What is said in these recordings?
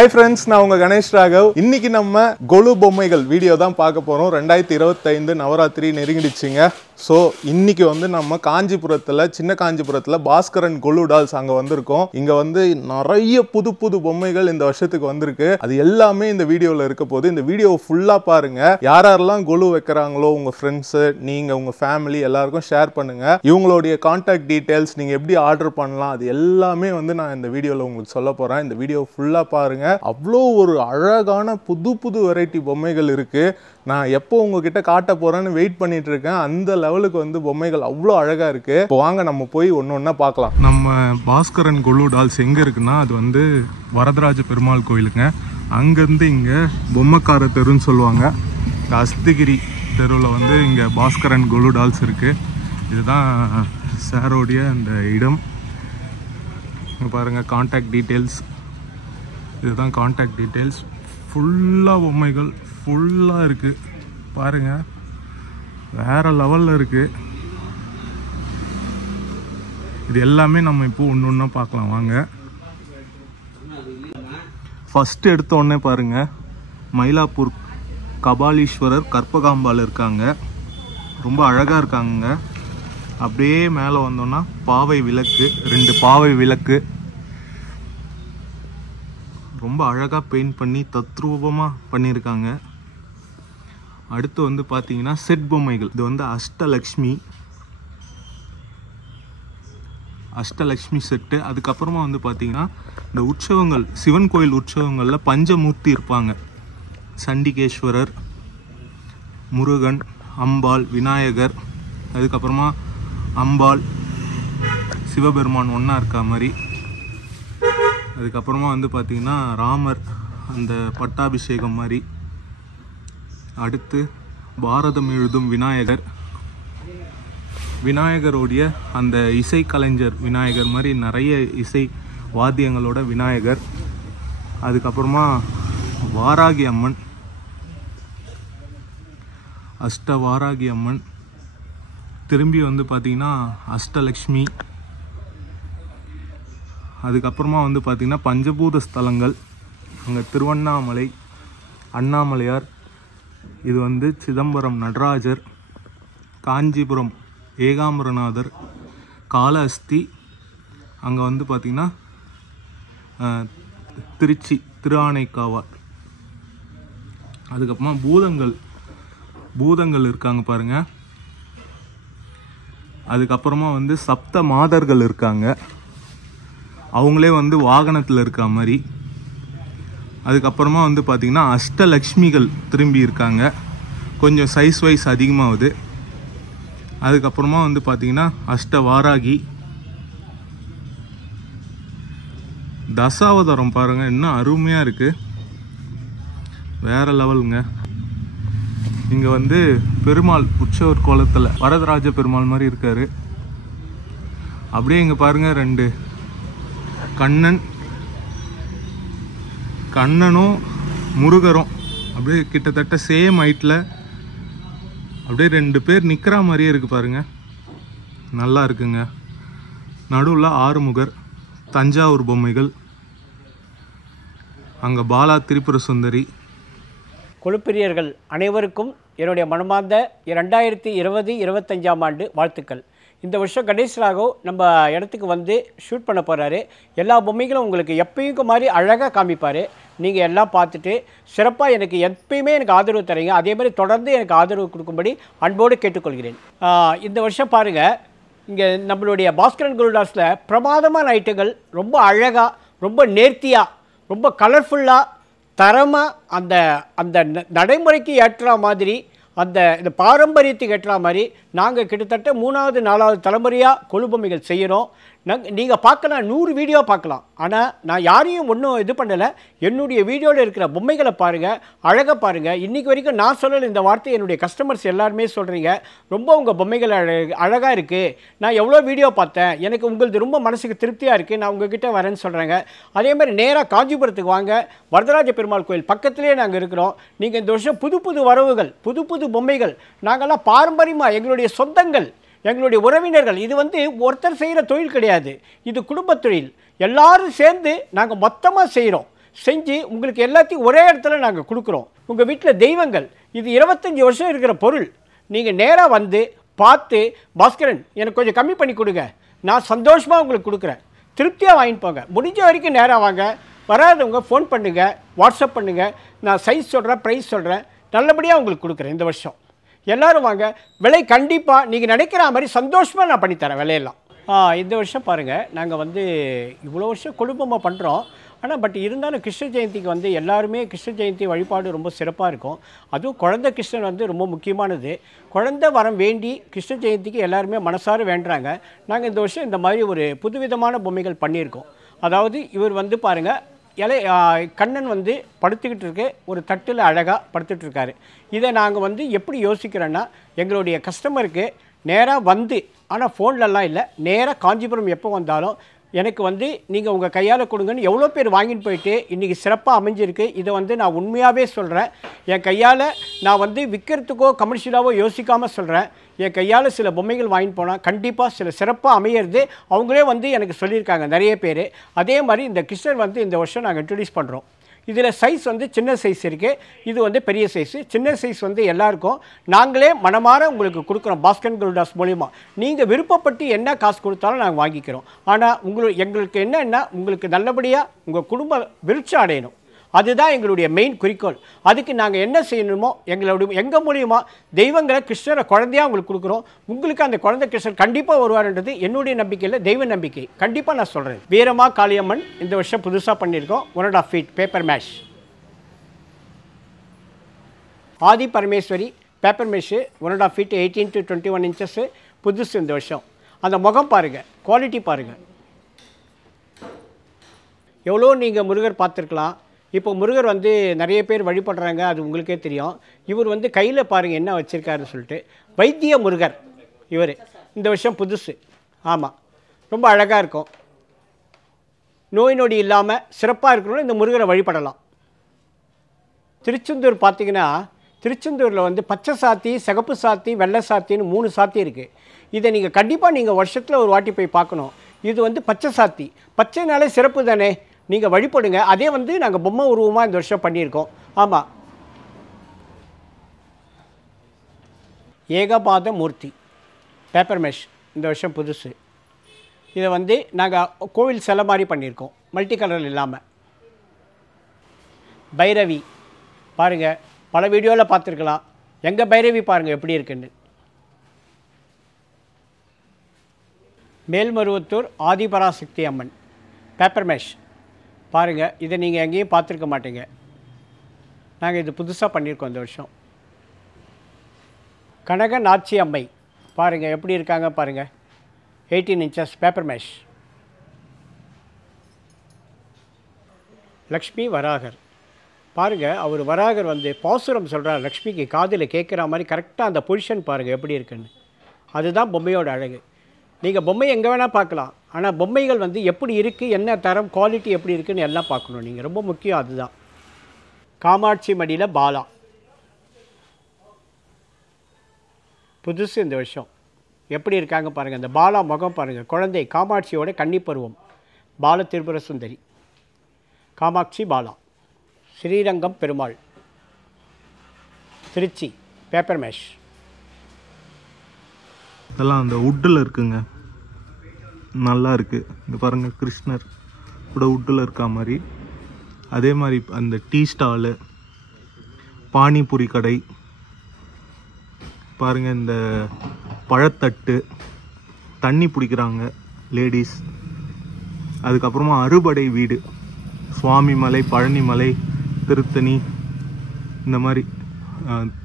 Hi friends, நான் உங்க கணேஷ் ராகவ். இன்னைக்கு நம்ம கொலு பொம்மைகள் வீடியோ தான் பார்க்க போறோம். 2025 நவராத்திரி நெருங்கிடுச்சுங்க. ஸோ இன்னைக்கு வந்து நம்ம காஞ்சிபுரத்தில் சின்ன காஞ்சிபுரத்தில் பாஸ்கரன் கொலு டால்ஸ் அங்கே வந்திருக்கோம். இங்கே வந்து நிறைய புது புது பொம்மைகள் இந்த வருஷத்துக்கு வந்திருக்கு. அது எல்லாமே இந்த வீடியோவில் இருக்க போது. இந்த வீடியோ ஃபுல்லாக பாருங்க. யாரெல்லாம் கொலு வைக்கிறாங்களோ உங்கள் ஃப்ரெண்ட்ஸு, நீங்கள் உங்கள் ஃபேமிலி எல்லாருக்கும் ஷேர் பண்ணுங்க. இவங்களுடைய கான்டாக்ட் டீட்டெயில்ஸ், நீங்கள் எப்படி ஆர்டர் பண்ணலாம், அது எல்லாமே வந்து நான் இந்த வீடியோவில் உங்களுக்கு சொல்ல போகிறேன். இந்த வீடியோ ஃபுல்லாக பாருங்க. அவ்வளோ ஒரு அழகான புது புது வெரைட்டி பொம்மைகள் இருக்கு. நான் எப்போ உங்ககிட்ட காட்ட போறேன்னு வெயிட் பண்ணிட்டு இருக்கேன். அந்த லெவலுக்கு வந்து பொம்மைகள் அவ்வளோ அழகா இருக்கு. இப்போ வாங்க நம்ம போய் ஒன்று ஒன்றா பார்க்கலாம். நம்ம பாஸ்கரன் கொலு டால்ஸ் எங்கே இருக்குன்னா, அது வந்து வரதராஜ பெருமாள் கோயிலுங்க. அங்கேருந்து இங்கே பொம்மைக்கார தெருன்னு சொல்லுவாங்க. அஸ்தகிரி தெருவில் வந்து இங்கே பாஸ்கரன் கொலு டால்ஸ் இருக்கு. இதுதான் சாரோடைய அந்த இடம். இங்கே பாருங்க, கான்டாக்ட் டீட்டெயில்ஸ். இதுதான் கான்டாக்ட் டீட்டெயில்ஸ். ஃபுல்லாக பொம்மைகள் ஃபுல்லாக இருக்குது பாருங்கள், வேறு லெவலில் இருக்குது. இது எல்லாமே நம்ம இப்போ ஒன்று ஒன்றா பார்க்கலாம் வாங்க. ஃபஸ்ட்டு எடுத்த உடனே பாருங்கள், மயிலாப்பூர் கபாலீஸ்வரர் கற்பகாம்பால் இருக்காங்க. ரொம்ப அழகாக இருக்காங்க. அப்படியே மேலே வந்தோன்னா பாவை விளக்கு, 2 பாவை விளக்கு ரொம்ப அழகாக பெயிண்ட் பண்ணி தத்ரூபமாக பண்ணியிருக்காங்க. அடுத்து வந்து பார்த்தீங்கன்னா செட் பொம்மைகள். இது வந்து அஷ்டலக்ஷ்மி செட்டு. அதுக்கப்புறமா வந்து பார்த்தீங்கன்னா இந்த உற்சவங்கள், சிவன் கோயில் உற்சவங்களில் பஞ்சமூர்த்தி இருப்பாங்க. சண்டிகேஸ்வரர், முருகன், அம்பாள், விநாயகர், அதுக்கப்புறமா அம்பாள், சிவபெருமான் ஒன்றா இருக்கா மாதிரி. அதுக்கப்புறமா வந்து பார்த்திங்கன்னா ராமர் அந்த பட்டாபிஷேகம் மாதிரி. அடுத்து பாரதம் எழுதும் விநாயகர், விநாயகருடைய அந்த இசை கலைஞர் விநாயகர் மாதிரி நிறைய இசை வாத்தியங்களோட விநாயகர். அதுக்கப்புறமா வாராகி அம்மன், வாராகி அம்மன். திரும்பி வந்து பார்த்திங்கன்னா அஷ்டலக்ஷ்மி. அதுக்கப்புறமா வந்து பார்த்திங்கன்னா பஞ்சபூத ஸ்தலங்கள். அங்கே திருவண்ணாமலை, அண்ணாமலையார், இது வந்து சிதம்பரம் நடராஜர், காஞ்சிபுரம் ஏகாம்பரநாதர், காளஹஸ்தி, அங்கே வந்து பார்த்திங்கன்னா திருச்சி திருஆனைக்காவார். அதுக்கப்புறமா பூதங்கள் இருக்காங்க பாருங்கள். அதுக்கப்புறமா வந்து சப்த மாதர்கள் இருக்காங்க, அவங்களே வந்து வாகனத்தில் இருக்க மாதிரி. அதுக்கப்புறமா வந்து பார்த்திங்கன்னா அஷ்டலக்ஷ்மிகள் திரும்பி இருக்காங்க, கொஞ்சம் சைஸ் வைஸ் அதிகமாகுது. அதுக்கப்புறமா வந்து பார்த்திங்கன்னா அஷ்டவாராகி, தசாவதாரம் பாருங்கள், இன்னும் அருமையாக இருக்குது, வேறு லெவலுங்க. இங்கே வந்து பெருமாள் உற்சவர் கோலத்தில் வரதராஜ பெருமாள் மாதிரி இருக்கார். அப்படியே இங்கே பாருங்கள், 2 கண்ணனும் முருகரும் அப்படியே கிட்டத்தட்ட சேம் ஹைட்டில் அப்படியே 2 பேர் நிற்கிற மாதிரியே இருக்குது பாருங்கள், நல்லா இருக்குங்க. நடுவில் ஆறுமுகர், தஞ்சாவூர் பொம்மைகள், அங்கே பாலா திரிபுர சுந்தரி. கொலுப்பிரியர்கள் அனைவருக்கும் என்னுடைய மனமார்ந்த 2020-25ஆம் ஆண்டு வாழ்த்துக்கள். இந்த வருஷம் கணேஷ் ராகவ் நம்ம இடத்துக்கு வந்து ஷூட் பண்ண போகிறாரு. எல்லா பொம்மைகளும் உங்களுக்கு எப்பயும் மாதிரி அழகாக காமிப்பார். நீங்கள் எல்லாம் பார்த்துட்டு சிறப்பாக எனக்கு எப்பயுமே எனக்கு ஆதரவு தரீங்க. அதே மாதிரி தொடர்ந்து எனக்கு ஆதரவு கொடுக்கும்படி அன்போடு கேட்டுக்கொள்கிறேன். இந்த வருஷம் பாருங்கள், இங்கே நம்மளுடைய பாஸ்கரன் கொலு டால்ஸில் பிரமாதமான ஐட்டங்கள், ரொம்ப அழகாக, ரொம்ப நேர்த்தியாக, ரொம்ப கலர்ஃபுல்லாக, தரமாக, அந்த அந்த நடைமுறைக்கு ஏற்ற மாதிரி, இந்த பாரம்பரியத்துக்கு ஏற்ற மாதிரி நாங்கள் கிட்டத்தட்ட 3வது 4வது தலைமுறையாக கொலு பொம்மைகள் செய்கிறோம். நீங்கள் பார்க்கலாம், 100 வீடியோ பார்க்கலாம். ஆனால் நான் யாரையும் ஒன்றும் இது பண்ணலை. என்னுடைய வீடியோவில் இருக்கிற பொம்மைகளை பாருங்கள், அழகாக பாருங்கள். இன்றைக்கி வரைக்கும் நான் சொல்லலை இந்த வார்த்தை, என்னுடைய கஸ்டமர்ஸ் எல்லாருமே சொல்கிறீங்க, ரொம்ப உங்கள் பொம்மைகள் அழகாக இருக்குது, நான் எவ்வளோ வீடியோ பார்த்தேன், எனக்கு உங்களது ரொம்ப மனசுக்கு திருப்தியாக இருக்குது, நான் உங்ககிட்ட வரேன்னு சொல்கிறாங்க. அதே மாதிரி நேராக காஞ்சிபுரத்துக்கு வாங்க, வரதராஜ பெருமாள் கோயில் பக்கத்துலேயே நாங்கள் இருக்கிறோம். நீங்கள் இந்த வருஷம் புது புது வரவுகள், புது புது பொம்மைகள், நாங்கள்லாம் பாரம்பரியமாக எங்களுடைய சொந்தங்கள், எங்களுடைய உறவினர்கள், இது வந்து ஒருத்தர் செய்கிற தொழில் கிடையாது, இது குடும்பத் தொழில். எல்லாரும் சேர்ந்து நாங்கள் மொத்தமாக செய்கிறோம். செஞ்சு உங்களுக்கு எல்லாத்தையும் ஒரே இடத்துல நாங்கள் கொடுக்குறோம். உங்கள் வீட்டில் தெய்வங்கள் இது 25 வருஷம் இருக்கிற பொருள். நீங்கள் நேராக வந்து பார்த்து, பாஸ்கரன் எனக்கு கொஞ்சம் கம்மி பண்ணி கொடுங்க, நான் சந்தோஷமாக உங்களுக்கு கொடுக்குறேன், திருப்தியாக வாங்கிட்டு போங்க. முடிஞ்ச வரைக்கும் நேராக வாங்க. வராதவங்க ஃபோன் பண்ணுங்கள், வாட்ஸ்அப் பண்ணுங்கள், நான் சைஸ் சொல்கிறேன், ப்ரைஸ் சொல்கிறேன், நல்லபடியாக உங்களுக்கு கொடுக்குறேன். இந்த வருஷம் எல்லோரும் வாங்க. விலை கண்டிப்பாக நீங்கள் நினைக்கிற மாதிரி சந்தோஷமாக நான் பண்ணித்தரேன் விலையெல்லாம். இந்த வருஷம் பாருங்கள், நாங்கள் வந்து இவ்வளோ வருஷம் குடும்பமாக பண்ணுறோம். ஆனால் பட் இருந்தாலும் கிருஷ்ண ஜெயந்திக்கு வந்து எல்லாருமே கிருஷ்ண ஜெயந்தி வழிபாடு ரொம்ப சிறப்பாக இருக்கும். அதுவும் குழந்தை கிருஷ்ணன் வந்து ரொம்ப முக்கியமானது. குழந்தை வரம் வேண்டி கிருஷ்ண ஜெயந்திக்கு எல்லாருமே மனசார வேண்டுறாங்க. நாங்கள் இந்த வருஷம் இந்த மாதிரி ஒரு புதுவிதமான பொம்மைகள் பண்ணியிருக்கோம். அதாவது இவர் வந்து பாருங்கள், கண்ணன் வந்து படுத்துக்கிட்டு இருக்கு, ஒரு தட்டில் அழகாக படுத்துட்ருக்காரு. இதை நாங்கள் வந்து எப்படி யோசிக்கிறோன்னா, எங்களுடைய கஸ்டமருக்கு நேராக வந்து, ஆனால் ஃபோன்லலாம் இல்லை, நேராக காஞ்சிபுரம் எப்போ வந்தாலும் எனக்கு வந்து நீங்கள் உங்கள் கையால் கொடுங்கன்னு எவ்வளோ பேர் வாங்கிட்டு போயிட்டு இன்றைக்கி சிறப்பாக அமைஞ்சிருக்கு. இதை வந்து நான் உண்மையாகவே சொல்கிறேன். என் கையால் நான் வந்து விற்கிறதுக்கோ கமர்ஷியலாவோ யோசிக்காமல் சொல்கிறேன். என் கையால் சில பொம்மைகள் வாங்கிட்டு போனால் கண்டிப்பாக சில சிறப்பாக அமையிறது அவங்களே வந்து எனக்கு சொல்லியிருக்காங்க நிறைய பேர். அதே மாதிரி இந்த கிருஷ்ணர் வந்து இந்த வருஷம் நாங்கள் இன்ட்ரடியூஸ் பண்ணுறோம். இதில் சைஸ் வந்து சின்ன சைஸ் இருக்குது, இது வந்து பெரிய சைஸு. சின்ன சைஸ் வந்து எல்லாருக்கும் நாங்களே மனமாற உங்களுக்கு கொடுக்குறோம். பாஸ்கரன் கோல்டாஸ் மூலிமா நீங்கள் விருப்பப்பட்டு என்ன காசு கொடுத்தாலும் நாங்கள் வாங்கிக்கிறோம். ஆனால் எங்களுக்கு என்னென்னா, உங்களுக்கு நல்லபடியாக உங்கள் குடும்ப விருட்சம் அடையணும். அதுதான் எங்களுடைய மெயின் குறிக்கோள். அதுக்கு நாங்கள் என்ன செய்யணுமோ எங்கள் மூலியமா தெய்வங்களை கிருஷ்ணரை குழந்தையாக உங்களுக்கு கொடுக்குறோம். உங்களுக்கு அந்த குழந்தை கிருஷ்ணர் கண்டிப்பாக வருவார்ன்றது என்னுடைய நம்பிக்கை இல்லை, தெய்வ நம்பிக்கை. கண்டிப்பாக நான் சொல்கிறேன். வீரமா காளியம்மன் இந்த வருஷம் புதுசாக பண்ணியிருக்கோம். 1.5 feet paper mash. Aadhi Parameswari paper மேஷு 1.5 feet 18 to 21 inches புதுசு இந்த வருஷம். அந்த முகம் பாருங்கள், குவாலிட்டி பாருங்கள். எவ்வளோ நீங்கள் முருகர் பார்த்துருக்கலாம். இப்போ முருகர் வந்து நிறைய பேர் வழிபடுறாங்க, அது உங்களுக்கே தெரியும். இவர் வந்து கையில் பாருங்கள் என்ன வச்சுருக்காருன்னு சொல்லிட்டு, வைத்திய முருகர் இவர் இந்த வருஷம் புதுசு. ஆமாம், ரொம்ப அழகாக இருக்கும். நோய் நொடி இல்லாமல் சிறப்பாக இருக்கணும்னு இந்த முருகரை வழிபடலாம். திருச்செந்தூர் பார்த்திங்கன்னா, திருச்செந்தூரில் வந்து பச்சை சாத்தி, சிகப்பு சாத்தி, வெள்ளை சாத்தின்னு 3 சாத்தி இருக்குது. இதை நீங்கள் கண்டிப்பாக வருஷத்தில் ஒரு வாட்டி போய் பார்க்கணும். இது வந்து பச்சை சாத்தி. பச்சைனாலே சிறப்பு தானே, நீங்கள் வழிபடுங்க. அதே வந்து நாங்கள் பொம்மை உருவமாக இந்த வருஷம் பண்ணியிருக்கோம். ஆமாம், ஏகபாத மூர்த்தி பேப்பர் மெஷ் இந்த வருஷம் புதுசு. இதை வந்து நாங்கள் கோவில் சிலை மாதிரி பண்ணியிருக்கோம், மல்டி கலர் இல்லாமல். பைரவி பாருங்கள், பல வீடியோவில் பார்த்துருக்கலாம். எங்கள் பைரவி பாருங்கள் எப்படி இருக்குன்னு. மேல்மருவத்தூர் ஆதிபராசக்தி அம்மன் பேப்பர் மேஷ் பாருங்கள். இதை நீங்கள் எங்கேயும் பார்த்துருக்க மாட்டீங்க. நாங்கள் இது புதுசாக பண்ணியிருக்கோம் இந்த வருஷம். கனக நாச்சி அம்மை பாருங்கள் எப்படி இருக்காங்க பாருங்கள். 18 inches பேப்பர் மேஷ். லக்ஷ்மி வராகர் பாருங்கள். அவர் வராகர் வந்து பாசுரம் சொல்கிறார் லக்ஷ்மிக்கு, காதில் கேட்குற மாதிரி கரெக்டாக அந்த பொசிஷன் பாருங்கள் எப்படி இருக்குன்னு. அதுதான் பொம்மையோட அழகு. நீங்கள் பொம்மை எங்கே வேணால் பார்க்கலாம், ஆனால் பொம்மைகள் வந்து எப்படி இருக்குது, என்ன தரம், குவாலிட்டி எப்படி இருக்குதுன்னு எல்லாம் பார்க்கணும் நீங்கள். ரொம்ப முக்கியம் அதுதான். காமாட்சி மடியில் பாலா புதுசு இந்த வருஷம். எப்படி இருக்காங்க பாருங்கள். அந்த பாலா முகம் பாருங்கள். குழந்தை காமாட்சியோட கன்னிப்பருவம். பால திரிபுர சுந்தரி காமாட்சி பாலா. Srirangam Perumal Tiruchi paper mache. இதெல்லாம் அந்த வுட்டில் இருக்குங்க, நல்லா இருக்குது. இங்கே பாருங்கள், கிருஷ்ணர் கூட வுட்டில் இருக்கா மாதிரி. அதே மாதிரி அந்த டீ ஸ்டாலு, பானிபூரி கடை பாருங்கள், இந்த பழத்தட்டு, தண்ணி பிடிக்கிறாங்க லேடிஸ். அதுக்கப்புறமா அறுபடை வீடு, சுவாமி மலை, பழனி மலை, திருத்தணி, இந்த மாதிரி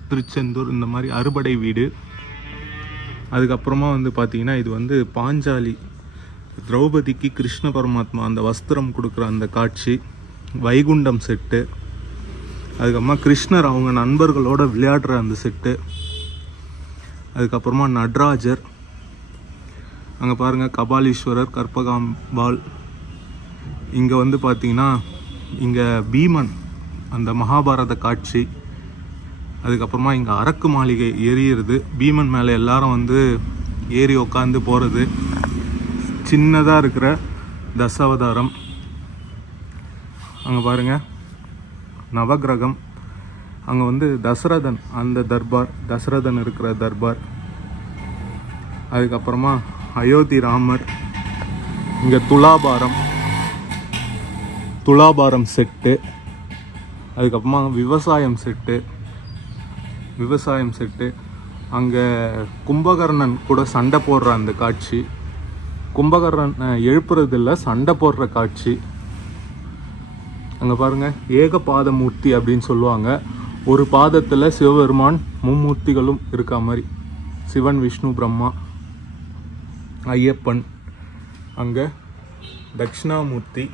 திருச்செந்தூர், இந்த மாதிரி அறுபடை வீடு. அதுக்கப்புறமா வந்து பார்த்திங்கன்னா, இது வந்து பாஞ்சாலி திரௌபதிக்கு கிருஷ்ண பரமாத்மா அந்த வஸ்திரம் கொடுக்குற அந்த காட்சி. வைகுண்டம் செட்டு. அதுக்கப்புறமா கிருஷ்ணர் அவங்க நண்பர்களோட விளையாடுற அந்த செட்டு. அதுக்கப்புறமா நடராஜர். அங்கே பாருங்கள் கபாலீஸ்வரர், கற்பகாம்பாள். இங்கே வந்து பார்த்திங்கன்னா இங்கே பீமன் அந்த மகாபாரத காட்சி. அதுக்கப்புறமா இங்கே அரக்கு மாளிகை எரியிறது, பீமன் மேலே எல்லாரும் வந்து ஏறி உக்காந்து போகிறது. சின்னதாக இருக்கிற தசாவதாரம். அங்கே பாருங்கள் நவகிரகம். அங்கே வந்து தசரதன், அந்த தர்பார், தசரதன் இருக்கிற தர்பார். அதுக்கப்புறமா அயோத்தி ராமர். இங்கே துலாபாரம் செட்டு. அதுக்கப்புறமா விவசாயம் செட்டு. அங்கே கும்பகர்ணன் கூட சண்டை போடுற அந்த காட்சி. கும்பகர்ணன் எழுப்புறது இல்லை, சண்டை போடுற காட்சி. அங்கே பாருங்கள் ஏகபாதமூர்த்தி அப்படின்னு சொல்லுவாங்க. ஒரு பாதத்தில் சிவபெருமான் மும்மூர்த்திகளும் இருக்கா மாதிரி. சிவன், விஷ்ணு, பிரம்மா, ஐயப்பன். அங்கே தட்சிணாமூர்த்தி.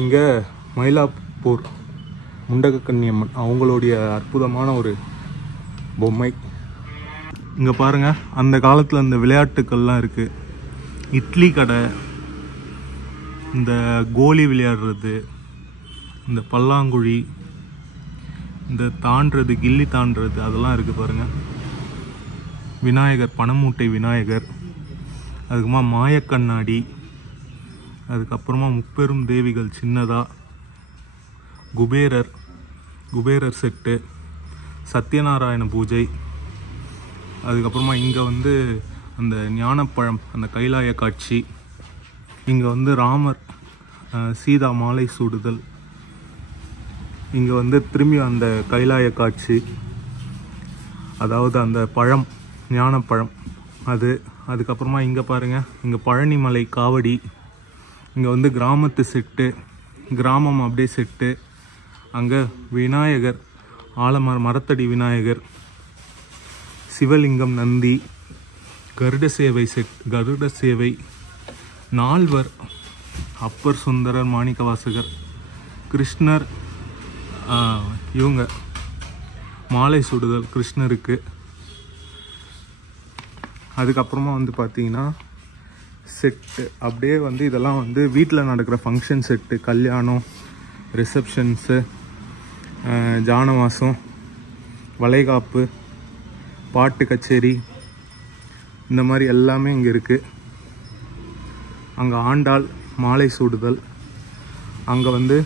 இங்கே மயிலாப்பூர் முண்டகக்கன்னியம்மன், அவங்களுடைய அற்புதமான ஒரு பொம்மை. இங்கே பாருங்கள் அந்த காலத்தில் அந்த விளையாட்டுக்கள்லாம் இருக்குது. இட்லி கடை, இந்த கோலி விளையாடுறது, இந்த பல்லாங்குழி, இந்த தாண்டுறது, கில்லி தாண்டுறது, அதெல்லாம் இருக்குது பாருங்கள். விநாயகர், பணமூட்டை விநாயகர். அதுக்கப்புறமா மாயக்கண்ணாடி. அதுக்கப்புறமா முப்பெரும் தேவிகள் சின்னதாக. குபேரர் செட்டு. சத்யநாராயண பூஜை. அதுக்கப்புறமா இங்கே வந்து அந்த ஞானப்பழம், அந்த கைலாய காட்சி. இங்கே வந்து ராமர் சீதா மாலை சூடுதல். இங்கே வந்து திரும்பி அந்த கைலாய காட்சி, அதாவது அந்த பழம், ஞானப்பழம் அது. அதுக்கப்புறமா இங்கே பாருங்கள், இங்கே பழனிமலை காவடி. இங்கே வந்து கிராமத்து செட்டு, கிராமம் அப்படியே செட்டு. அங்கே விநாயகர், மரத்தடி விநாயகர், சிவலிங்கம், நந்தி, கருட சேவை, நால்வர், அப்பர், சுந்தரர், மாணிக்கவாசகர், கிருஷ்ணர், இவங்க மாலை சுடுதல் கிருஷ்ணருக்கு. அதுக்கப்புறமா வந்து பார்த்தீங்கன்னா செட்டு அப்படியே வந்து இதெல்லாம் வந்து வீட்டில் நடக்கிற ஃபங்க்ஷன் செட்டு, கல்யாணம், ரிசப்ஷன்ஸு, ஜானவாசம், வளைகாப்பு, பாட்டு கச்சேரி, இந்த மாதிரி எல்லாமே இங்கே இருக்குது. அங்கே ஆண்டாள் மாலை சூடுதல். அங்கே வந்து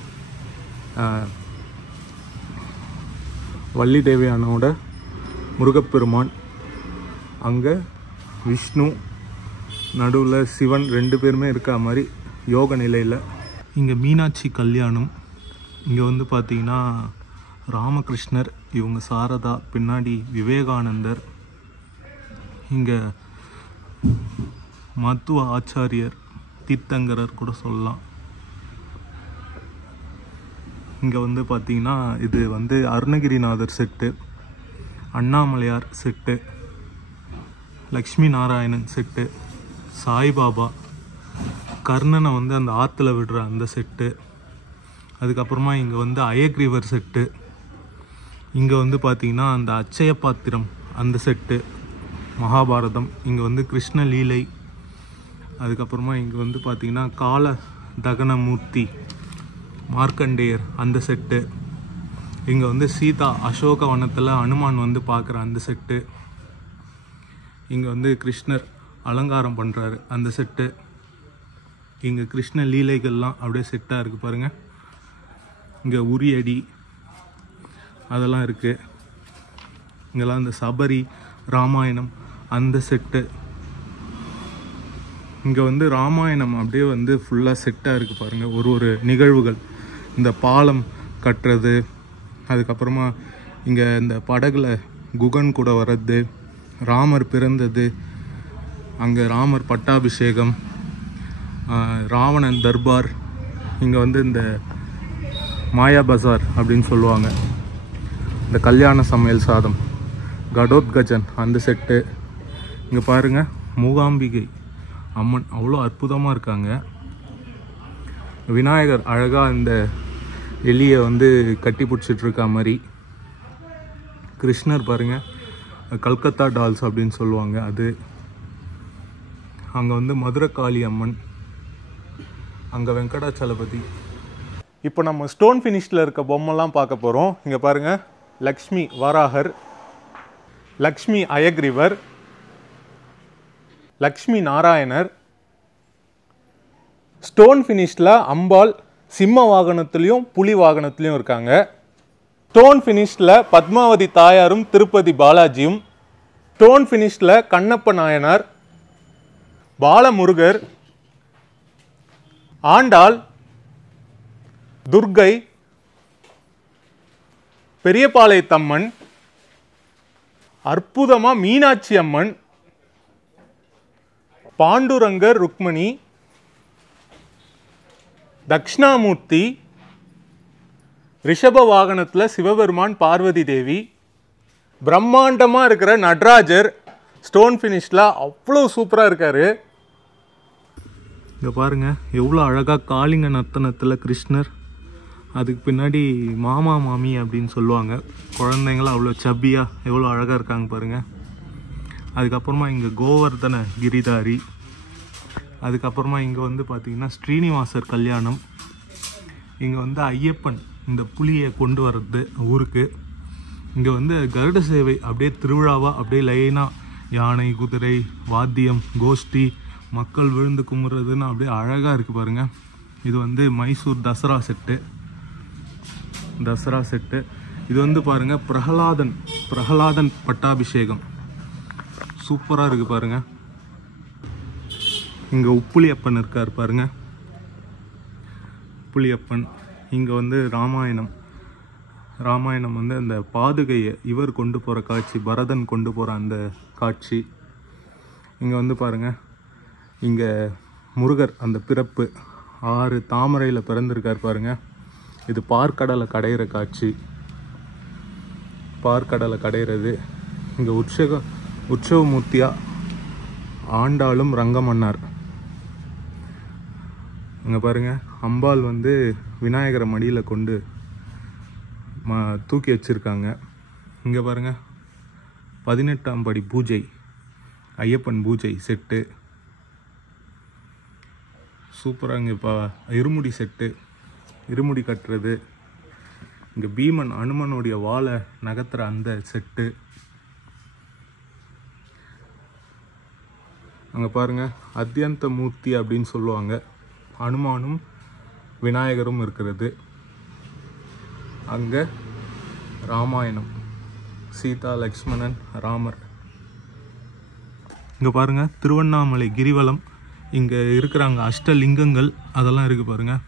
வள்ளி தேவியானோட முருகப்பெருமான். அங்கே விஷ்ணு, நடுவில் சிவன், 2 பேருமே இருக்கா மாதிரி யோக நிலையில். இங்கே மீனாட்சி கல்யாணம். இங்கே வந்து பார்த்திங்கன்னா ராமகிருஷ்ணர், இவங்க சாரதா, பின்னாடி விவேகானந்தர். இங்கே மத்துவ ஆச்சாரியர், தீர்த்தங்கரர் கூட சொல்லலாம். இங்கே வந்து பார்த்திங்கன்னா இது வந்து Arunagirinathar set, Annamalaiyar set, Lakshmi Narayanan set, Saibaba, கர்ணனை வந்து அந்த ஆற்றுல விடுற அந்த செட்டு. அதுக்கப்புறமா இங்கே வந்து அயக்ரீவர் செட்டு. இங்கே வந்து பார்த்திங்கன்னா அந்த அச்சய பாத்திரம் அந்த செட்டு, மகாபாரதம். இங்கே வந்து கிருஷ்ண லீலை. அதுக்கப்புறமா இங்கே வந்து பார்த்திங்கன்னா கால தகனமூர்த்தி, மார்க்கண்டேயர் அந்த செட்டு. இங்கே வந்து சீதா அசோக வனத்தில் அனுமான் வந்து பார்க்குற அந்த செட்டு. இங்கே வந்து கிருஷ்ணர் அலங்காரம் பண்ணுறாரு அந்த செட்டு. இங்கே கிருஷ்ண லீலைகள்லாம் அப்படியே செட்டாக இருக்குது பாருங்கள். இங்கே உரியடி அதெல்லாம் இருக்குது. இங்கெல்லாம் இந்த சபரி, ராமாயணம் அந்த செட்டு. இங்கே வந்து ராமாயணம் அப்படியே வந்து ஃபுல்லாக செட்டாக இருக்குது பாருங்கள். ஒரு நிகழ்வுகள், இந்த பாலம் கட்டுறது, அதுக்கப்புறமா இங்கே இந்த படகுல குகன் கூட வர்றது, ராமர் பிறந்தது, அங்கே ராமர் பட்டாபிஷேகம், ராவணன் தர்பார். இங்கே வந்து இந்த மாயா பஜார் அப்படின்னு சொல்லுவாங்க, இந்த கல்யாண சமையல் சாதம், கடோத்கஜன் அந்த செட்டு. இங்கே பாருங்கள் மூகாம்பிகை அம்மன் அவ்வளோ அற்புதமாக இருக்காங்க. விநாயகர் அழகாக இந்த எலியை வந்து கட்டி பிடிச்சிட்ருக்கா மாதிரி. கிருஷ்ணர் பாருங்கள், கல்கத்தா டால்ஸ் அப்படின்னு சொல்லுவாங்க அது. அங்கே வந்து மதுரகாளி அம்மன், அங்கே வெங்கடாச்சலபதி. இப்போ நம்ம ஸ்டோன் ஃபினிஷில் இருக்க பொம்மைலாம் பார்க்க போகிறோம். இங்கே பாருங்கள், லக்ஷ்மி வராகர், லக்ஷ்மி அயக்ரிவர், லக்ஷ்மி நாராயணர். ஸ்டோன் ஃபினிஷில் அம்பாள், சிம்ம வாகனத்துலேயும் புலி வாகனத்துலேயும் இருக்காங்க. ஸ்டோன் ஃபினிஷில் பத்மாவதி தாயாரும் திருப்பதி பாலாஜியும், ஸ்டோன் ஃபினிஷில் கண்ணப்ப நாயனார், பாலமுருகர், ஆண்டாள், துர்கை, பெரியபாளையத்தம்மன், அற்புதமாக மீனாட்சி அம்மன், பாண்டுரங்கர் ருக்மணி, தக்ஷணாமூர்த்தி, ரிஷப வாகனத்தில் சிவபெருமான் பார்வதி தேவி, பிரம்மாண்டமாக இருக்கிற நடராஜர் ஸ்டோன் ஃபினிஷில் அவ்வளோ சூப்பராக இருக்கார். இங்கே பாருங்கள் எவ்வளோ அழகாக காளிங்க நர்த்தனத்தில் கிருஷ்ணர், அதுக்கு பின்னாடி மாமா மாமி அப்படின்னு சொல்லுவாங்க, குழந்தைங்களாம் அவ்வளோ சப்பியாக எவ்வளோ அழகாக இருக்காங்க பாருங்கள். அதுக்கப்புறமா இங்கே கோவர்தன கிரிதாரி, அதுக்கப்புறமா இங்கே வந்து பார்த்திங்கன்னா ஸ்ரீனிவாசர் கல்யாணம், இங்கே வந்து ஐயப்பன் இந்த புலியை கொண்டு வர்றது ஊருக்கு, இங்கே வந்து கருட சேவை அப்படியே திருவிழாவாக அப்படியே லைனாக யானை குதிரை வாத்தியம் கோஷ்டி மக்கள் விழுந்து கும்பிட்றதுன்னு அப்படியே அழகாக இருக்குது பாருங்கள். இது வந்து மைசூர் தசரா செட்டு. இது வந்து பாருங்கள் பிரகலாதன் பட்டாபிஷேகம் சூப்பராக இருக்குது பாருங்கள். இங்கே உப்புளியப்பன் இருக்கார் பாருங்கள், உப்புளியப்பன். இங்கே வந்து ராமாயணம் வந்து அந்த பாதுகையை இவர் கொண்டு போகிற காட்சி, பரதன் கொண்டு போகிற அந்த காட்சி. இங்கே வந்து பாருங்கள், இங்கே முருகர் அந்த பிறப்பு 6 தாமரையில் பிறந்திருக்கார் பாருங்கள். இது பார்க்கடலை கடையிற காட்சி, பார்க்கடலை கடையிறது. இங்கே உற்சவமூர்த்தியாக ஆண்டாளும் ரங்கமன்னார். அங்கே பாருங்கள் அம்பாள் வந்து விநாயகரை மடியில் கொண்டு தூக்கி வச்சுருக்காங்க. இங்கே பாருங்கள் 18ஆம் படி பூஜை, ஐயப்பன் பூஜை செட்டு சூப்பராக. இங்கே இப்போ இருமுடி செட்டு, இருமுடி கட்டுறது. இங்கே பீமன் அனுமனுடைய வாளை நகர்த்துற அந்த செட்டு. அங்கே பாருங்கள் அத்தியந்த மூர்த்தி அப்படின்னு சொல்லுவாங்க, அனுமானும் விநாயகரும் இருக்கிறது. அங்கே ராமாயணம், சீதா லக்ஷ்மணன் ராமர். இங்கே பாருங்கள் திருவண்ணாமலை கிரிவலம், இங்கே இருக்கிறாங்க அஷ்டலிங்கங்கள் அதெல்லாம் இருக்குது பாருங்கள்.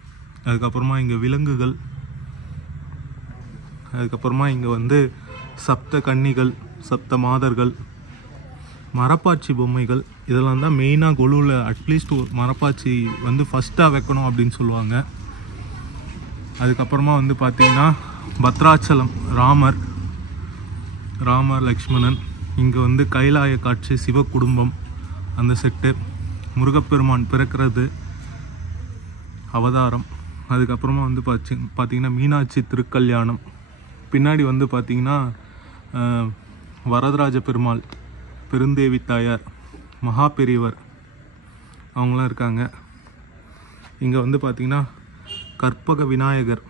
அதுக்கப்புறமா இங்கே விலங்குகள், அதுக்கப்புறமா இங்கே வந்து சப்த கன்னிகள், சப்த மாதர்கள், மரப்பாச்சி பொம்மைகள். இதெல்லாம் தான் மெயினாக கொலுவில் அட்லீஸ்ட் மரப்பாச்சி வந்து ஃபஸ்ட்டாக வைக்கணும் அப்படின்னு சொல்லுவாங்க. அதுக்கப்புறமா வந்து பார்த்திங்கன்னா பத்ராச்சலம் ராமர் லக்ஷ்மணன். இங்கே வந்து கைலாய காட்சி, சிவ குடும்பம் அந்த செட்டு, முருகப்பெருமான் பிறக்கிறது அவதாரம். அதுக்கப்புறமா வந்து பார்த்திங்கன்னா மீனாட்சி திருக்கல்யாணம். பின்னாடி வந்து பார்த்திங்கன்னா வரதராஜ பெருமாள், பெருந்தேவி தாயார், மகா பெரியவர் அவங்களாம் இருக்காங்க. இங்கே வந்து பார்த்திங்கன்னா கற்பக விநாயகர்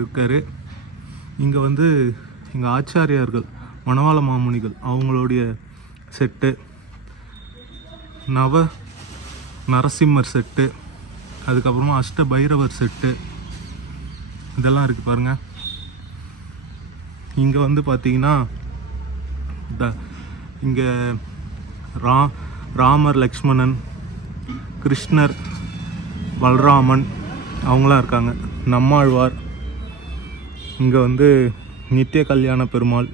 இருக்கார். இங்கே வந்து எங்கள் ஆச்சாரியார்கள் மணவாள மாமுனிகள் அவங்களுடைய செட்டு, நரசிம்மர் செட்டு, அதுக்கப்புறமா அஷ்ட பைரவர் செட்டு இதெல்லாம் இருக்குது பாருங்கள். இங்கே வந்து பார்த்திங்கன்னா இங்கே ராமர் லக்ஷ்மணன், கிருஷ்ணர் பல்ராமன் அவங்களாம் இருக்காங்க, நம்மாழ்வார். இங்கே வந்து நித்திய கல்யாண பெருமாள்,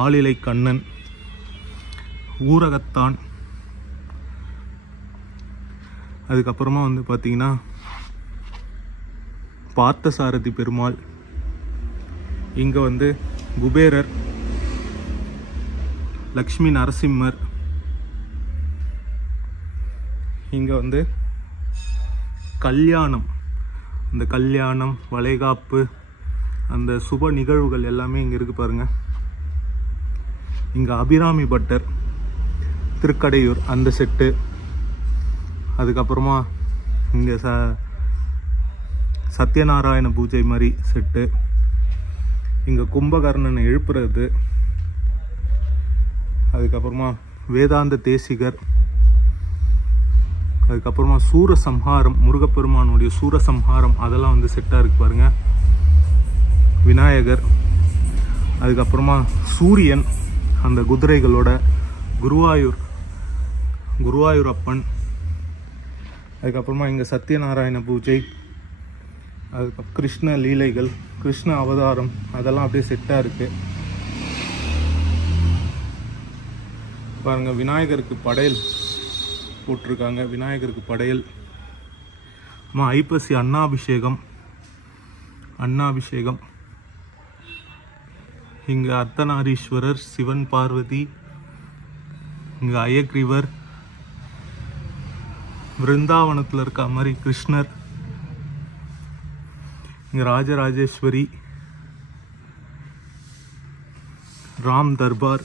ஆளிலை கண்ணன், ஊரகத்தான். அதுக்கப்புறமா வந்து பார்த்திங்கன்னா பார்த்தசாரதி பெருமாள். இங்கே வந்து குபேரர், லக்ஷ்மி நரசிம்மர். இங்கே வந்து கல்யாணம், அந்த கல்யாணம் வளைகாப்பு அந்த சுப நிகழ்வுகள் எல்லாமே இங்கே இருக்குது பாருங்கள். இங்கே அபிராமி பட்டர் திருக்கடையூர் அந்த செட்டு. அதுக்கப்புறமா இங்கே சத்யநாராயண பூஜை மாதிரி செட்டு. இங்கே கும்பகர்ணனை எழுப்புறது. அதுக்கப்புறமா வேதாந்த தேசிகர், அதுக்கப்புறமா சூரசம்ஹாரம், முருகப்பெருமானுடைய சூரசம்ஹாரம் அதெல்லாம் வந்து செட்டாக இருக்குது பாருங்கள். விநாயகர், அதுக்கப்புறமா சூரியன் அந்த குதிரைகளோட, குருவாயூர் அப்பன், அதுக்கப்புறமா இங்கே சத்யநாராயண பூஜை, அதுக்கப்புறம் கிருஷ்ண லீலைகள், கிருஷ்ண அவதாரம் அதெல்லாம் அப்படியே செட்டாக இருக்குது பாருங்கள். விநாயகருக்கு படையல் போட்டிருக்காங்க, விநாயகருக்கு படையல். ஐப்பசி அன்னாபிஷேகம். இங்கே அர்த்தநாரீஸ்வரர், சிவன் பார்வதி, இங்கே அயக்ரீவர், விருந்தாவனத்தில் இருக்க மாதிரி கிருஷ்ணர், இங்கே ராஜராஜேஸ்வரி, ராம் தர்பார்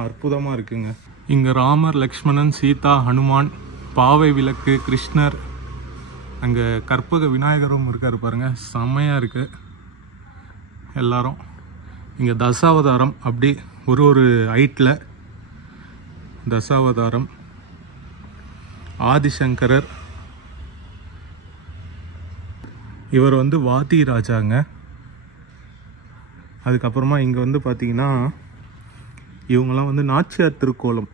அற்புதமாக இருக்குங்க. இங்கே ராமர், லக்ஷ்மணன், சீதா, ஹனுமான், பாவை விளக்கு, கிருஷ்ணர், அங்கே கற்பக விநாயகரும் இருக்கார் பாருங்க, செம்மையாக இருக்கு எல்லாரும். இங்கே தசாவதாரம் அப்படி ஒரு ஹைட்டில் தசாவதாரம், ஆதிசங்கரர், இவர் வந்து வாதி ராஜாங்க. அதுக்கப்புறமா இங்கே வந்து பார்த்தீங்கன்னா இவங்கெல்லாம் வந்து நாச்சியார் திருக்கோலம்.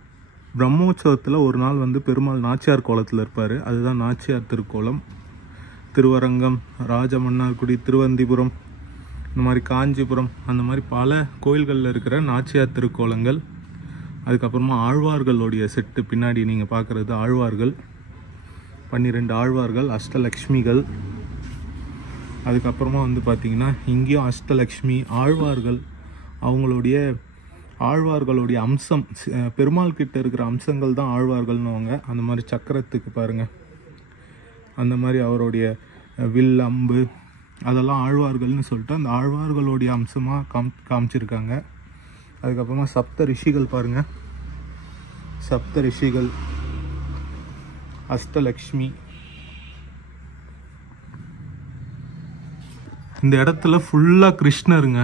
பிரம்மோற்சவத்தில் ஒரு நாள் வந்து பெருமாள் நாச்சியார் கோலத்தில் இருப்பார், அதுதான் நாச்சியார் திருக்கோலம். திருவரங்கம், ராஜமன்னார்குடி, திருவந்திபுரம், இந்த மாதிரி காஞ்சிபுரம், அந்த மாதிரி பல கோயில்களில் இருக்கிற நாச்சியார் திருக்கோலங்கள். அதுக்கப்புறமா ஆழ்வார்களுடைய செட்டு பின்னாடி நீங்கள் பார்க்குறது ஆழ்வார்கள், 12 ஆழ்வார்கள், அஷ்டலக்ஷ்மிகள். அதுக்கப்புறமா வந்து பார்த்திங்கன்னா இங்கேயும் அஷ்டலக்ஷ்மி ஆழ்வார்கள், ஆழ்வார்களுடைய அம்சம், பெருமாள் கிட்ட இருக்கிற அம்சங்கள் தான் ஆழ்வார்கள்னுவாங்க. அந்த மாதிரி சக்கரத்துக்கு பாருங்கள், அந்த மாதிரி அவருடைய வில், அம்பு அதெல்லாம் ஆழ்வார்கள்னு சொல்லிட்டு அந்த ஆழ்வார்களுடைய அம்சமாக காமிச்சிருக்காங்க. அதுக்கப்புறமா சப்த ரிஷிகள் பாருங்கள், சப்த ரிஷிகள், அஷ்டலக்ஷ்மி. இந்த இடத்துல ஃபுல்லாக கிருஷ்ணருங்க.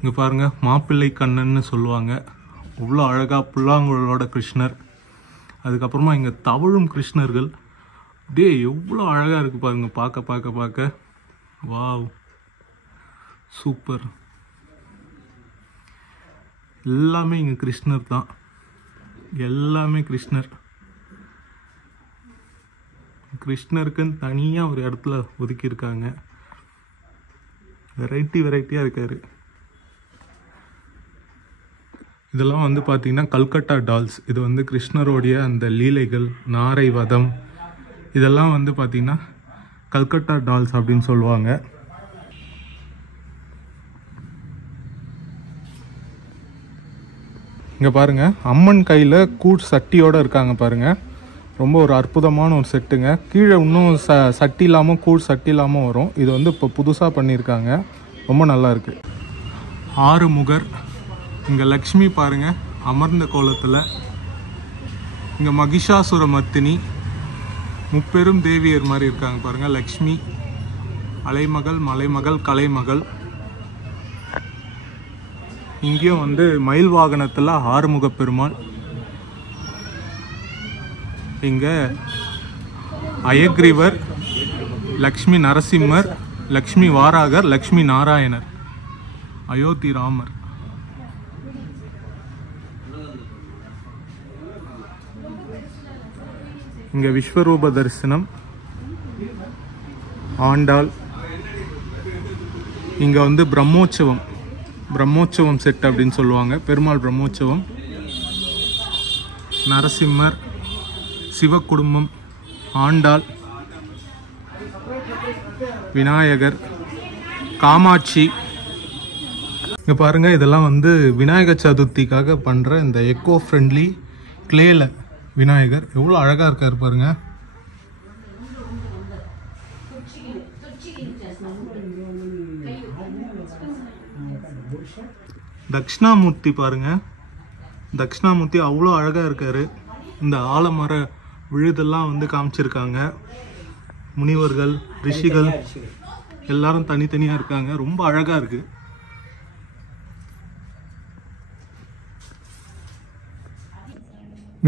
இங்கே பாருங்கள், மாப்பிள்ளை கண்ணன்னு சொல்லுவாங்க, அவ்வளோ அழகாக புல்லாங்குழலோட கிருஷ்ணர். அதுக்கப்புறமா இங்கே தவழும் கிருஷ்ணர்கள், அப்படியே எவ்வளோ அழகாக இருக்குது பாருங்கள், பார்க்க வாவ் சூப்பர். எல்லாமே இங்கே கிருஷ்ணர் தான், எல்லாமே கிருஷ்ணருக்குன்னு தனியாக ஒரு இடத்துல ஒதுக்கியிருக்காங்க. வெரைட்டியாக இருக்காரு. இதெல்லாம் வந்து பார்த்திங்கன்னா கல்கட்டா டால்ஸ். இது வந்து கிருஷ்ணருடைய அந்த லீலைகள், நாரை வதம், இதெல்லாம் வந்து பார்த்திங்கன்னா கல்கட்டா டால்ஸ் அப்படின்னு சொல்லுவாங்க. இங்கே பாருங்கள், அம்மன் கையில் கூழ் சட்டியோடு இருக்காங்க பாருங்கள். ரொம்ப ஒரு அற்புதமான ஒரு செட்டுங்க. கீழே இன்னும் சட்டி இல்லாமல், கூழ் சட்டி இல்லாமல் வரும். இது வந்து இப்போ புதுசாக பண்ணியிருக்காங்க, ரொம்ப நல்லா இருக்குது. ஆறுமுகர், இங்கே லக்ஷ்மி பாருங்கள் அமர்ந்த கோலத்தில். இங்கே மகிஷாசுர மர்த்தினி, முப்பெரும் தேவியர் மாதிரி இருக்காங்க பாருங்கள். லக்ஷ்மி, அலைமகள், மலைமகள், கலைமகள். இங்கேயும் வந்து மயில் வாகனத்தில் ஆறுமுக பெருமாள். இங்கே அயக்ரீவர், லக்ஷ்மி நரசிம்மர், லக்ஷ்மி வாராகர், லக்ஷ்மி நாராயணர், அயோத்தி ராமர். இங்கே விஸ்வரூப தரிசனம், ஆண்டாள். இங்கே வந்து பிரம்மோற்சவம் செட் அப்படின்னு சொல்லுவாங்க, பெருமாள் பிரம்மோற்சவம். நரசிம்மர், சிவகுடும்பம், ஆண்டாள், விநாயகர், காமாட்சி. இங்கே பாருங்கள், இதெல்லாம் வந்து விநாயகர் சதுர்த்திக்காக பண்ணுற இந்த எக்கோ ஃப்ரெண்ட்லி கிளேல விநாயகர். எவ்வளோ அழகாக இருக்கார் பாருங்க. தக்ஷணாமூர்த்தி பாருங்க, தக்ஷணாமூர்த்தி அவ்வளோ அழகாக இருக்கார். இந்த ஆலமர விழுதெல்லாம் வந்து காமிச்சிருக்காங்க. முனிவர்கள், ரிஷிகள் எல்லாரும் தனித்தனியாக இருக்காங்க, ரொம்ப அழகாக இருக்குது.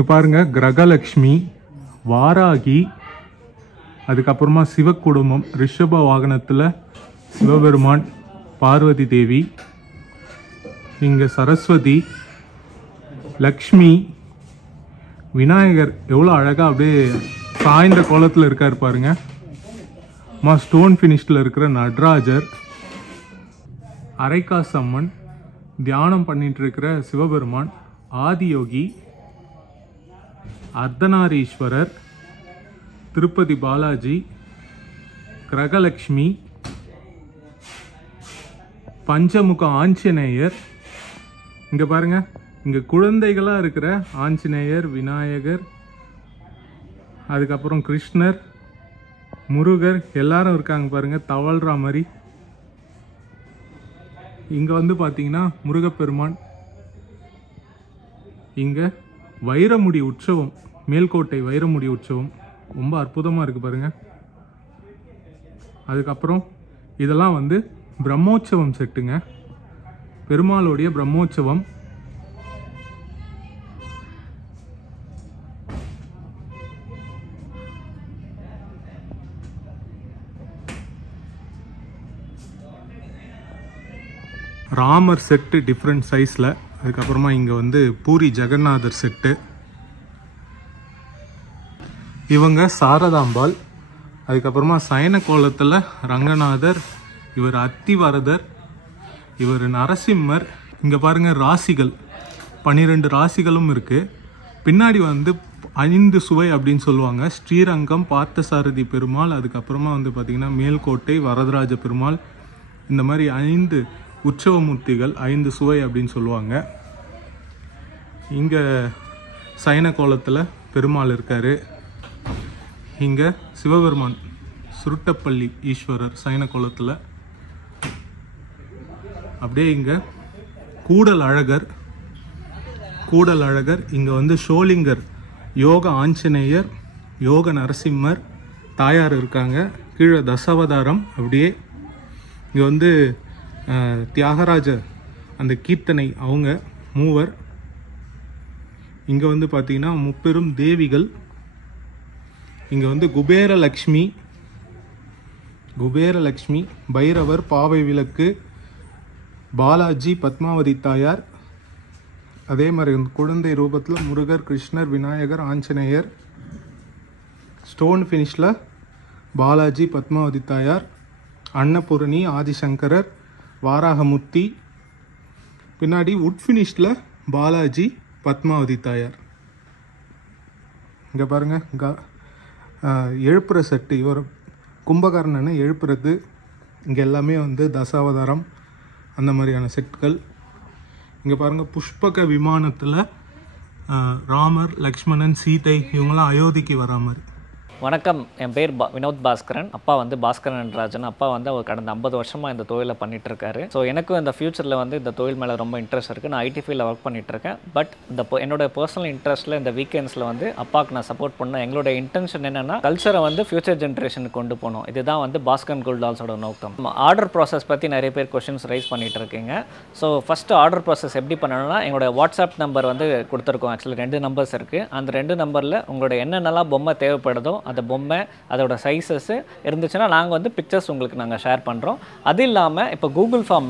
இங்கே பாருங்க, கிரகலக்ஷ்மி, வாராகி, அதுக்கப்புறமா சிவக்குடும்பம், ரிஷப வாகனத்தில் சிவபெருமான், பார்வதி தேவி, இங்கே சரஸ்வதி, லக்ஷ்மி, விநாயகர் எவ்வளோ அழகாக அப்படியே சாய்ந்த கோலத்தில் இருக்கார் பாருங்க. ஸ்டோன் ஃபினிஷ்டில் இருக்கிற நடராஜர், அரைக்காசம்மன், தியானம் பண்ணிட்டு இருக்கிற சிவபெருமான், ஆதியோகி, அர்த்தநாரீஸ்வரர், திருப்பதி பாலாஜி, கிரகலக்ஷ்மி, பஞ்சமுக ஆஞ்சநேயர். இங்கே பாருங்க, இங்கே குழந்தைகளாக இருக்கிற ஆஞ்சநேயர், விநாயகர், அதுக்கப்புறம் கிருஷ்ணர், முருகர் எல்லாரும் இருக்காங்க பாருங்க, தவழ்ற மாதிரி. இங்கே வந்து பார்த்தீங்கன்னா முருகப்பெருமான். இங்கே வைரமுடி உற்சவம், மேல்கோட்டை வைரமுடி உற்சவம் ரொம்ப அற்புதமாக இருக்குது பாருங்க. அதுக்கப்புறம் இதெல்லாம் வந்து பிரம்மோற்சவம் செட்டுங்க, பெருமாளுடைய பிரம்மோற்சவம். ராமர் செட்டு டிஃப்ரெண்ட் சைஸில். அதுக்கப்புறமா இங்கே வந்து பூரி ஜெகநாதர் செட்டு. இவங்க சாரதாம்பாள். அதுக்கப்புறமா சயன கோலத்தில் ரங்கநாதர், இவர் அத்திவரதர், இவர் நரசிம்மர். இங்கே பாருங்கள் ராசிகள், 12 ராசிகளும் இருக்குது. பின்னாடி வந்து 5 சுவை அப்படின்னு சொல்லுவாங்க. ஸ்ரீரங்கம், பார்த்தசாரதி பெருமாள், அதுக்கப்புறமா வந்து பார்த்திங்கன்னா மேல்கோட்டை வரதராஜ பெருமாள், இந்த மாதிரி 5 உற்சவமூர்த்திகள், 5 சுவை அப்படின்னு சொல்லுவாங்க. இங்கே சயன கோலத்தில் பெருமாள் இருக்கார். இங்கே சிவபெருமான் சுருட்டப்பள்ளி ஈஸ்வரர் சயன கோலத்தில். அப்படியே இங்கே கூடல் அழகர், கூடல் அழகர். இங்கே வந்து ஷோலிங்கர், யோக ஆஞ்சநேயர், யோக நரசிம்மர், தாயார் இருக்காங்க. கீழே தசாவதாரம். அப்படியே இங்கே வந்து தியாகராஜ அந்த கீர்த்தனை அவங்க மூவர். இங்கே வந்து பார்த்தீங்கன்னா முப்பெரும் தேவிகள். இங்கே வந்து குபேரலக்ஷ்மி, குபேரலக்ஷ்மி, பைரவர், பாவை விளக்கு, பாலாஜி, பத்மாவதி தாயார். அதே மாதிரி குழந்தை ரூபத்தில் முருகர், கிருஷ்ணர், விநாயகர், ஆஞ்சநேயர். ஸ்டோன் ஃபினிஷில் பாலாஜி, பத்மாவதி தாயார், அன்னபூரணி, ஆதிசங்கரர், வாராகமூர்த்தி. பின்னாடி உட் ஃபினிஷில் பாலாஜி, பத்மாவதி தாயார். இங்கே பாருங்கள், எழுப்புற செட்டு, இவர் கும்பகர்ணனை எழுப்புறது. இங்கே எல்லாமே வந்து தசாவதாரம் அந்த மாதிரியான செட்கள். இங்கே பாருங்கள், புஷ்பக விமானத்தில் ராமர், லக்ஷ்மணன், சீதை இவங்களாம் அயோத்திக்கு வரா மாதிரி. வணக்கம், என் பேர் வினோத் பாஸ்கரன். அப்பா வந்து பாஸ்கரன் ராஜன். அப்பா வந்து அவர் கடந்த 50 வருஷமாக இந்த தொழிலை பண்ணிகிட்ருக்காரு. ஸோ எனக்கும் இந்த ஃபியூச்சரில் வந்து இந்த தொழில் மேலே ரொம்ப இன்ட்ரெஸ்ட் இருக்குது. நான் ஐடி ஃபீல்டில் ஒர்க் பண்ணிகிட்ருக்கேன். பட் என்னோட பர்சனல் இன்ட்ரெஸ்ட்டில் இந்த வீக்கெண்ட்ஸில் வந்து அப்பாவுக்கு நான் சப்போர்ட் பண்ணேன். எங்களோட இன்டென்ஷன் என்னென்னா கல்ச்சரை வந்து ஃபியூச்சர் ஜென்ரேஷனுக்கு கொண்டு போகணும். இதுதான் வந்து பாஸ்கரன் கோல்ட் டால்ஸோட நோக்கம். ஆர்டர் ப்ராசஸ் பற்றி நிறைய பேர் கொஷின்ஸ் ரைஸ் பண்ணிகிட்டு இருக்கீங்க. ஸோ ஃபஸ்ட்டு ஆர்டர் ப்ராசஸ் எப்படி பண்ணணும்னா, எங்களோட வாட்ஸ்அப் நம்பர் வந்து கொடுத்துருக்கோம். ஆக்சுவலி 2 நம்பர்ஸ் இருக்குது. அந்த 2 நம்பரில் உங்களோட என்னென்னலாம் பொம்மை தேவைப்படுதோ அந்த பொம்மை, அதோட சைஸஸ் இருந்துச்சுன்னா நாங்கள் வந்து பிக்சர்ஸ் உங்களுக்கு நாங்கள் ஷேர் பண்ணுறோம். அது இல்லாமல் இப்போ கூகுள் ஃபார்ம்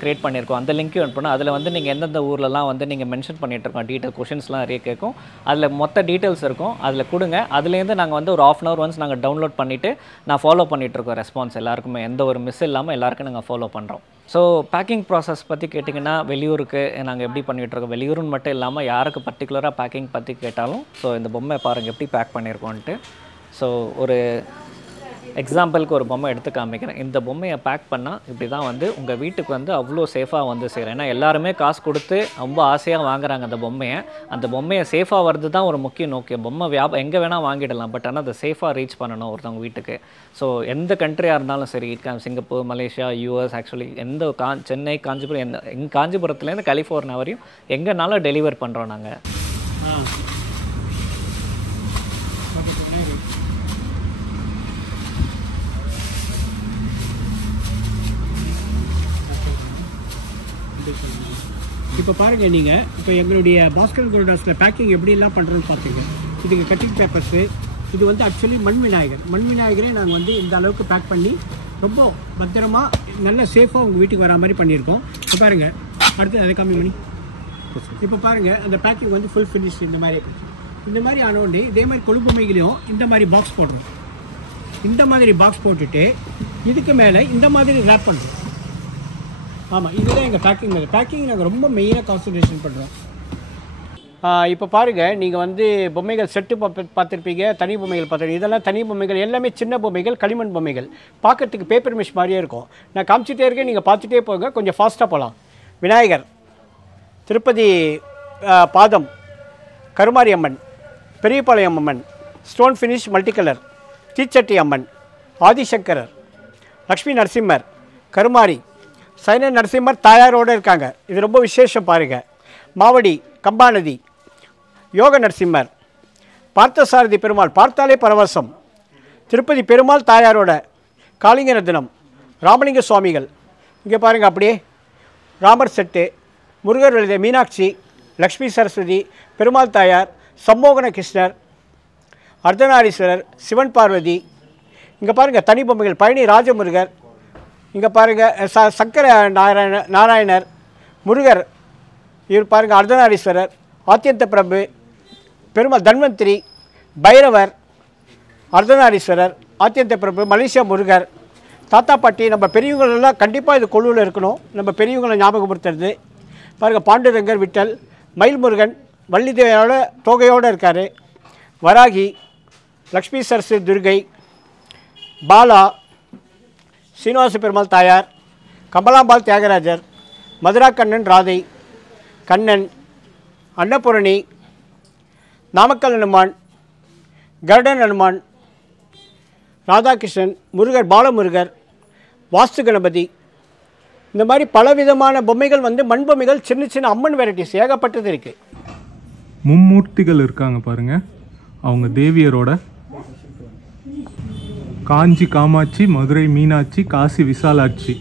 க்ரியேட் பண்ணியிருக்கோம். அந்த லிங்க்கையும் அனுப்பணும். அதில் வந்து நீங்கள் எந்தெந்த ஊர்லலாம் வந்து நீங்கள் மென்ஷன் பண்ணிகிட்ருக்கோம், டீட்டெயில் கொஷின்ஸ்லாம் நிறைய கேட்கும். அதில் மொத்த டீட்டெயில்ஸ் இருக்கும். அதில் கொடுங்க. அதுலேருந்து நாங்கள் வந்து ஒரு 1/2 hour ஒன்ஸ் நாங்கள் டவுன்லோட் பண்ணிவிட்டு நான் ஃபாலோ பண்ணிகிட்ருக்கோம். ரெஸ்பான்ஸ் எல்லாருக்குமே எந்த ஒரு மிஸ் இல்லாமல் எல்லாருக்கும் நாங்கள் ஃபாலோ பண்ணுறோம். ஸோ பேக்கிங் ப்ராசஸ் பற்றி கேட்டிங்கன்னா, வெளியூருக்கு நாங்கள் எப்படி பண்ணிகிட்ருக்கோம். வெளியூருன்னு மட்டும் இல்லாமல் யாருக்கு பர்டிகுலராக பேக்கிங் பற்றி கேட்டாலும், ஸோ இந்த பொம்மை பாருங்கள் எப்படி பேக் பண்ணியிருக்கோன்ட்டு. ஸோ ஒரு எக்ஸாம்பிளுக்கு ஒரு பொம்மை எடுத்து காமிக்கிறேன். இந்த பொம்மையை பேக் பண்ணால் இப்படி தான் வந்து உங்கள் வீட்டுக்கு வந்து அவ்வளோ சேஃபாக வந்து சேரும். ஏன்னா எல்லாருமே காசு கொடுத்து ரொம்ப ஆசையாக வாங்குறாங்க அந்த பொம்மையை. அந்த பொம்மையை சேஃபாக வருது தான் ஒரு முக்கிய நோக்கம். பொம்மை எங்கே வேணால் வாங்கிடலாம். பட் ஆனால் அதை சேஃபாக ரீச் பண்ணணும் ஒருத்தவங்க வீட்டுக்கு. ஸோ எந்த கண்ட்ரியாக இருந்தாலும் சரி, சிங்கப்பூர், மலேசியா, யூஎஸ், ஆக்சுவலி எந்த சென்னை, காஞ்சிபுரம், காஞ்சிபுரத்துலேருந்து கலிஃபோர்னியா வரையும் எங்கேனாலும் டெலிவர் பண்ணுறோம் நாங்கள். இப்போ பாருங்கள் நீங்கள் இப்போ எங்களுடைய பாஸ்கரன் குருடாஸில் பேக்கிங் எப்படிலாம் பண்ணுறோன்னு பார்த்துங்க. இதுக்கு கட்டிங் பேப்பர்ஸு, இது வந்து ஆக்சுவலி மண் விநாயகரே நாங்கள் வந்து இந்த அளவுக்கு பேக் பண்ணி ரொம்ப பத்திரமா நல்ல சேஃபாக உங்கள் வீட்டுக்கு வரா மாதிரி பண்ணியிருக்கோம். இப்போ பாருங்கள், அடுத்து அதை கம்மி பண்ணி இப்போ பாருங்கள் அந்த பேக்கிங் வந்து ஃபுல் ஃபினிஷ் இந்த மாதிரி ஆனோடனே இதே மாதிரி கொழுப்பொம்மைகளையும் இந்த மாதிரி பாக்ஸ் போடுறோம். இந்த மாதிரி பாக்ஸ் போட்டுட்டு இதுக்கு மேலே இந்த மாதிரி ரேப் பண்ணுறோம். ஆமாம், இதுதான் எங்கள் பேக்கிங் நாங்கள் ரொம்ப மெயினாக கான்சன்ட்ரேஷன் பண்ணுறோம். இப்போ பாருங்கள், நீங்கள் வந்து பொம்மைகள் செட்டு பார்த்துருப்பீங்க, தனி பொம்மைகள் பார்த்துருப்பீங்க. இதெல்லாம் தனி பொம்மைகள், எல்லாமே சின்ன பொம்மைகள், களிமண் பொம்மைகள். பார்க்கறதுக்கு பேப்பர் மிஷ் மாதிரியே இருக்கும். நான் காமிச்சிட்டே இருக்கேன், நீங்கள் பார்த்துட்டே போங்க, கொஞ்சம் ஃபாஸ்ட்டாக போகலாம். விநாயகர், திருப்பதி பாதம், கருமாரி அம்மன், பெரியபாளையம் அம்மன், ஸ்டோன் ஃபினிஷ் மல்டி கலர், தீச்சட்டி அம்மன், ஆதிசங்கரர், லக்ஷ்மி நரசிம்மர், கருமாரி, சைன நரசிம்மர் தாயாரோடு இருக்காங்க. இது ரொம்ப விசேஷம் பாருங்கள். மாவடி, கம்பாநதி, யோக நரசிம்மர், பார்த்தசாரதி பெருமாள், பார்த்தாலே பரவசம், திருப்பதி பெருமாள் தாயாரோட, காளிங்க ரத்னம், ராமலிங்க சுவாமிகள். இங்கே பாருங்கள், அப்படியே ராமர் செட்டு, முருகர் எழுதிய மீனாட்சி, லக்ஷ்மி சரஸ்வதி, பெருமாள் தாயார், சம்மோகன கிருஷ்ணர், அர்த்தநாரீஸ்வரர், சிவன் பார்வதி. இங்கே பாருங்கள் தனி பொம்மைகள், பழனி ராஜமுருகர். இங்கே பாருங்கள் சங்கர நாராயணர், முருகர், இவர் பாருங்கள் அர்த்தநாரீஸ்வரர், ஆத்தியந்த பிரபு, பெருமாள் தன்வந்திரி, பைரவர், அர்த்தநாரீஸ்வரர், ஆத்தியந்த பிரபு, மலேசியா முருகர், தாத்தா பாட்டி. நம்ம பெரியவங்களெல்லாம் கண்டிப்பாக இது கொள்ளுவில் இருக்கணும், நம்ம பெரியவங்களை ஞாபகப்படுத்துறது. பாருங்கள் பாண்டுரங்கர், விட்டல், மயில்முருகன், வள்ளி தேவையோட தொகையோடு இருக்கார், வராகி, லக்ஷ்மி சரஸ்வதி, துர்கை, பாலா, சீனிவாச பெருமாள் தாயார், கமலாம்பாள் தியாகராஜர், மதுரா கண்ணன் ராதை, கண்ணன், அன்னபூரணி, நாமக்கல் ஹனுமான், கருடன் ஹனுமான், ராதாகிருஷ்ணன், முருகர், பாலமுருகர், வாஸ்து கணபதி. இந்த மாதிரி பலவிதமான பொம்மைகள் வந்து மண் பொம்மைகள், சின்ன சின்ன அம்மன் வெரைட்டிஸ் ஏகப்பட்டது இருக்குது. மும்மூர்த்திகள் இருக்காங்க பாருங்க, அவங்க தேவியரோட. காஞ்சி காமாட்சி, மதுரை மீனாட்சி, காசி விசாலாட்சி.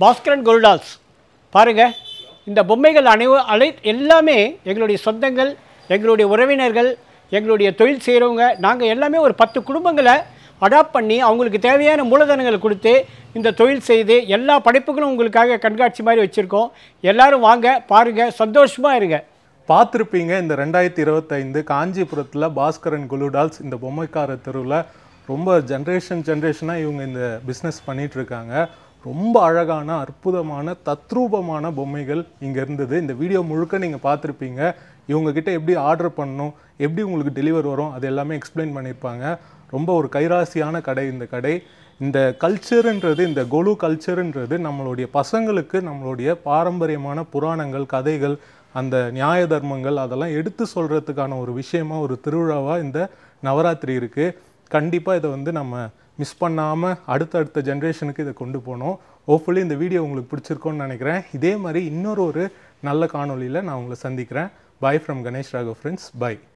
பாஸ்கரன் கோல்டால்ஸ் பாருங்கள், இந்த பொம்மைகள் எல்லாமே எங்களுடைய சொந்தங்கள், எங்களுடைய உறவினர்கள், எங்களுடைய தொழில் செய்கிறவங்க. நாங்கள் எல்லாமே ஒரு 10 குடும்பங்களை அடாப்ட் பண்ணி அவங்களுக்கு தேவையான மூலதனங்களை கொடுத்து இந்த தொழில் செய்து எல்லா படைப்புகளும் உங்களுக்காக கண்காட்சி மாதிரி வச்சுருக்கோம். எல்லோரும் வாங்க, பாருங்கள், சந்தோஷமாக இருங்க. பார்த்துருப்பீங்க இந்த 2025 காஞ்சிபுரத்தில் பாஸ்கரன் குலுடால்ஸ் இந்த பொம்மைக்கார தெருவில் ரொம்ப ஜென்ரேஷனாக இவங்க இந்த பிஸ்னஸ் பண்ணிகிட்ருக்காங்க. ரொம்ப அழகான அற்புதமான தத்ரூபமான பொம்மைகள் இங்கே இருந்தது. இந்த வீடியோ முழுக்க நீங்கள் பார்த்துருப்பீங்க. இவங்கக்கிட்ட எப்படி ஆர்டர் பண்ணணும், எப்படி உங்களுக்கு டெலிவர் வரும், அது எல்லாமே எக்ஸ்பிளைன் பண்ணியிருப்பாங்க. ரொம்ப ஒரு கைராசியான கடை இந்த கடை. இந்த கல்ச்சருன்றது, இந்த கொலு கல்ச்சருன்றது நம்மளுடைய பசங்களுக்கு நம்மளுடைய பாரம்பரியமான புராணங்கள், கதைகள், அந்த நியாய தர்மங்கள் அதெல்லாம் எடுத்து சொல்கிறதுக்கான ஒரு விஷயமாக, ஒரு திருவிழாவாக இந்த நவராத்திரி இருக்குது. கண்டிப்பாக இதை வந்து நம்ம மிஸ் பண்ணாமல் அடுத்தடுத்த ஜென்ரேஷனுக்கு இதை கொண்டு போனோம். ஹோப்ஃபுல்லி இந்த வீடியோ உங்களுக்கு பிடிச்சிருக்கோன்னு நினைக்கிறேன். இதே மாதிரி இன்னொரு நல்ல காணொளியில் நான் உங்களை சந்திக்கிறேன். Bye from Ganesh Raghav friends. By.